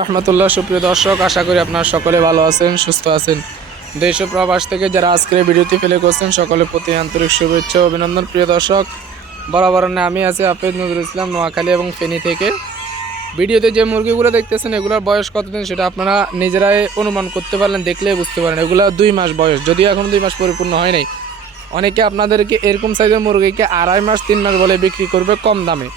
রহমতুল্লাহ, সুপ্রিয় দর্শক, আশা করি আপনারা সকলে ভালো আছেন, সুস্থ আছেন। দেশ প্রবাস থেকে যারা আজকের ভিডিওটি ফেলে করছেন সকলের প্রতি আন্তরিক শুভেচ্ছা অভিনন্দন। প্রিয় দর্শক, বরাবর না, আমি আছি হাফেজ নজরুল ইসলাম, নোয়াখালী এবং ফেনী থেকে। ভিডিওতে যে মুরগিগুলো দেখতেছেন, এগুলোর বয়স কতদিন সেটা আপনারা নিজেরাই অনুমান করতে পারলেন, দেখলেই বুঝতে পারেন। এগুলো দুই মাস বয়স, যদিও এখন দুই মাস পরিপূর্ণ হয় নাই। অনেকে আপনাদেরকে এরকম সাইজের মুরগিকে আড়াই মাস, তিন মাস বলে বিক্রি করবে কম দামে।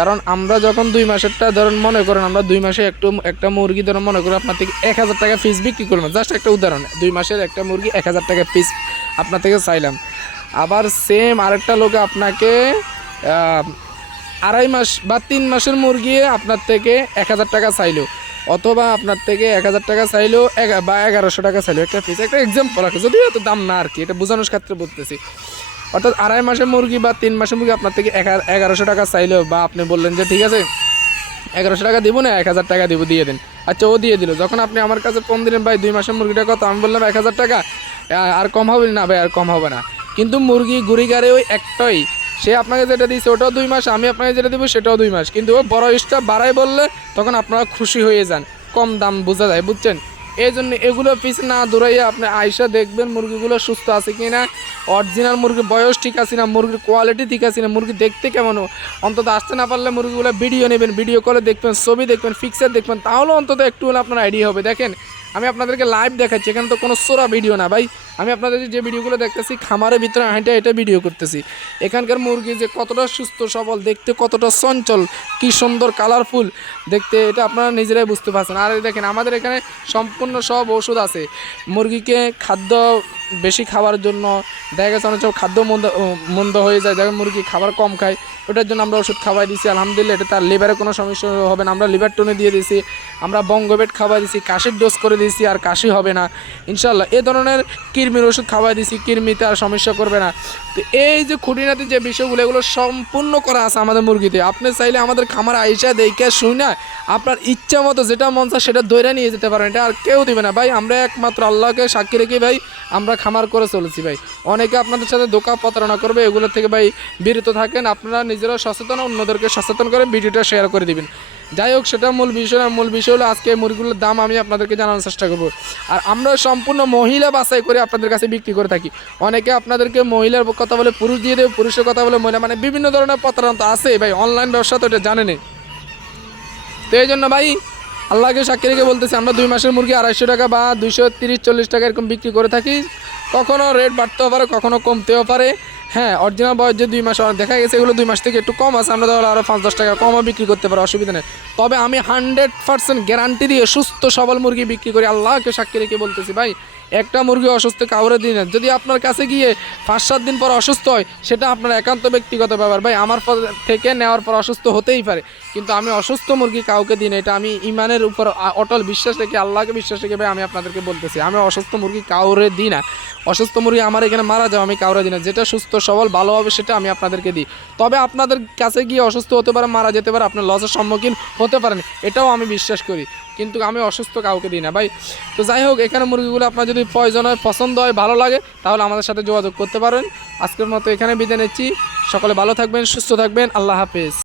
কারণ আমরা যখন দুই মাসেরটা ধরুন মনে করেন আমরা দুই মাসে একটু, একটা মুরগি ধরুন মনে করি আপনার থেকে এক হাজার টাকা পিস বিক্রি করলাম জাস্ট একটা উদাহরণ, দুই মাসের একটা মুরগি এক হাজার টাকা পিস আপনার থেকে চাইলাম। আবার সেম আরেকটা লোকে আপনাকে আড়াই মাস বা তিন মাসের মুরগি আপনার থেকে এক হাজার টাকা চাইলো। অথবা আপনার থেকে এক হাজার টাকা চাইলেও বা এগারোশো টাকা চাইলো। একটা পিস একটা এক্সাম্পল আছে। যদিও এত দাম না আর কি, এটা বোঝানোর ক্ষেত্রে বলতেছি। অর্থাৎ আড়াই মাসের মুরগি বা তিন মাসের মুরগি আপনার থেকে এগা- এগারোশো টাকা চাইলো বা আপনি বললেন যে, ঠিক আছে, এগারোশো টাকা দিব না, এক হাজার টাকা দিব, দিয়ে দিন। আচ্ছা ও দিয়ে দিল। যখন আপনি আমার কাছে ফোন দিলেন, ভাই, দুই মাসের মুরগিটা কত আমি বললাম, এক হাজার টাকা আর কম হবে না, ভাই, আর কম হবে না। কিন্তু মুরগি গুড়ি গাড়ে ওই একটাই। সে আপনাকে যেটা দিয়েছে, ওটাও দুই মাস, আমি আপনাকে যেটা দিব, সেটাও দুই মাস। কিন্তু ও বড় ইস্টা বাড়াই বললে, তখন আপনারা খুশি হয়ে যান। কম দাম বোঝা যায়, বুঝছেন? এই জন্য এগুলো পিস না দৌড়াইয়া আপনি আয়সা দেখবেন মুরগিগুলো সুস্থ আছে কি না অরিজিনাল মুরগির বয়স ঠিক আছে না, মুরগির কোয়ালিটি ঠিক আছে না, মুরগি দেখতে কেমন অন্তত আসতে না পারলে মুরগিগুলো ভিডিও নেবেন ভিডিও কলে দেখবেন, ছবি দেখবেন ফিক্সার দেখবেন, তাহলে অন্তত একটু হলে আপনার আইডিয়া হবে। দেখেন আমি আপনাদেরকে লাইভ দেখাচ্ছি, এখানে তো কোনো সোরা ভিডিও না ভাই। আমি আপনাদের যে ভিডিওগুলো দেখতেছি খামারের ভিতরে হাঁটে এটা ভিডিও করতেছি। এখানকার মুরগি যে কতটা সুস্থ, সবল, দেখতে কতটা চঞ্চল, কি সুন্দর কালারফুল দেখতে এটা আপনারা নিজেরাই বুঝতে পারছেন। আর দেখেন, আমাদের এখানে সম্পূর্ণ সব ওষুধ আছে। মুরগিকে খাদ্য বেশি খাওয়ার জন্য দেখা গেছে অনেক খাদ্য মন্দ মন্দ হয়ে যায় দেখেন মুরগি খাবার কম খায়, ওটার জন্য আমরা ওষুধ খাওয়াই দিছি, আলহামদুলিল্লাহ এটা তার লিভারে কোনো সমস্যা হবে না, আমরা লিভার টোনে দিয়ে দিছি, আমরা বঙ্গবেট খাওয়াই দিছি, কাশির ডোজ করে দিয়েছি আর কাশি হবে না ইনশাল্লাহ এ ধরনের কৃমির ওষুধ খাওয়াই দিছি কৃমিতে আর সমস্যা করবে না, তো এই যে খুঁটিনাটি যে বিষয়গুলো, এগুলো সম্পূর্ণ করা আছে আমাদের মুরগিতে, আপনি চাইলে আমাদের খামার আইসা দেখে শুই না আপনার ইচ্ছা মতো যেটা মন চায় সেটা দৈরা নিয়ে যেতে পারেন, এটা আর কেউ দিবে না, ভাই, আমরা একমাত্র আল্লাহকে সাক্ষী রেখে, ভাই, আমরা খামার করে চলেছি ভাই। অনেকে আপনাদের সাথে দোকা প্রতারণা করবে, এগুলো থেকে ভাই বিরত থাকেন। আপনারা নিজেরা সচেতন, অন্যদেরকে সচেতন করে ভিডিওটা শেয়ার করে দিবেন। যাই হোক, সেটা মূল বিষয় মূল বিষয় হলো আজকে মুরগিগুলোর দাম আমি আপনাদেরকে জানানোর চেষ্টা করব। আর আমরা সম্পূর্ণ মহিলা বাছাই করে আপনাদের কাছে বিক্রি করে থাকি। অনেকে আপনাদেরকে মহিলার কথা বলে পুরুষ দিয়ে দেবে, পুরুষের কথা বলে মহিলা মানে বিভিন্ন ধরনের প্রতারণা তো আছে ভাই। অনলাইন ব্যবসা তো এটা জানেনি তো এই জন্য ভাই আল্লাহকে সাক্ষী রেখে বলতেছি, আমরা দুই মাসের মুরগি আড়াইশো টাকা বা দুইশো তিরিশ চল্লিশ টাকা এরকম বিক্রি করে থাকি। কখনো রেট বাড়তেও পারে, কখনো কমতেও পারে। হ্যাঁ অরিজিনাল বয়স যে দুই মাস দেখা গেছে এগুলো দুই মাস থেকে একটু কম আছে, আমরা ধরো আরও পাঁচ দশ টাকা কমও বিক্রি করতে পারি, অসুবিধা নেই। তবে আমি হান্ড্রেড পার্সেন্ট গ্যারান্টি দিয়ে সুস্থ, সবল মুরগি বিক্রি করি, আল্লাহকে সাক্ষী রেখে বলতেছি, ভাই, একটা মুরগি অসুস্থ কাউরে দিন না। যদি আপনার কাছে গিয়ে পাঁচ সাত দিন পর অসুস্থ হয়, সেটা আপনার একান্ত ব্যক্তিগত ব্যাপার, ভাই, আমার থেকে নেওয়ার পর অসুস্থ হতেই পারে। কিন্তু আমি অসুস্থ মুরগি কাউকে দিই না, এটা আমি ইমানের উপর অটল বিশ্বাস রেখে, আল্লাহকে বিশ্বাস রেখে, ভাই, আমি আপনাদেরকে বলতেছি, আমি অসুস্থ মুরগি কাউরে দিই না। অসুস্থ মুরগি আমার এখানে মারা যাও, আমি কাউরে দিই না। যেটা সুস্থ সবল ভালো হবে সেটা আমি আপনাদেরকে দিই। তবে আপনাদের কাছে গিয়ে অসুস্থ হতে পারে, মারা যেতে পারে, আপনার লসের সম্মুখীন হতে পারেন, এটাও আমি বিশ্বাস করি। কিন্তু আমি অসুস্থ কাউকে দিই না। ভাই, তো যাই হোক, এখানে মুরগিগুলো আপনার যদি প্রয়োজন হয়, পছন্দ হয়, ভালো লাগে, তাহলে আমাদের সাথে যোগাযোগ করতে পারেন। আজকের মতো এখানে বিদায় নিচ্ছি। সকলে ভালো থাকবেন, সুস্থ থাকবেন। আল্লাহ হাফেজ।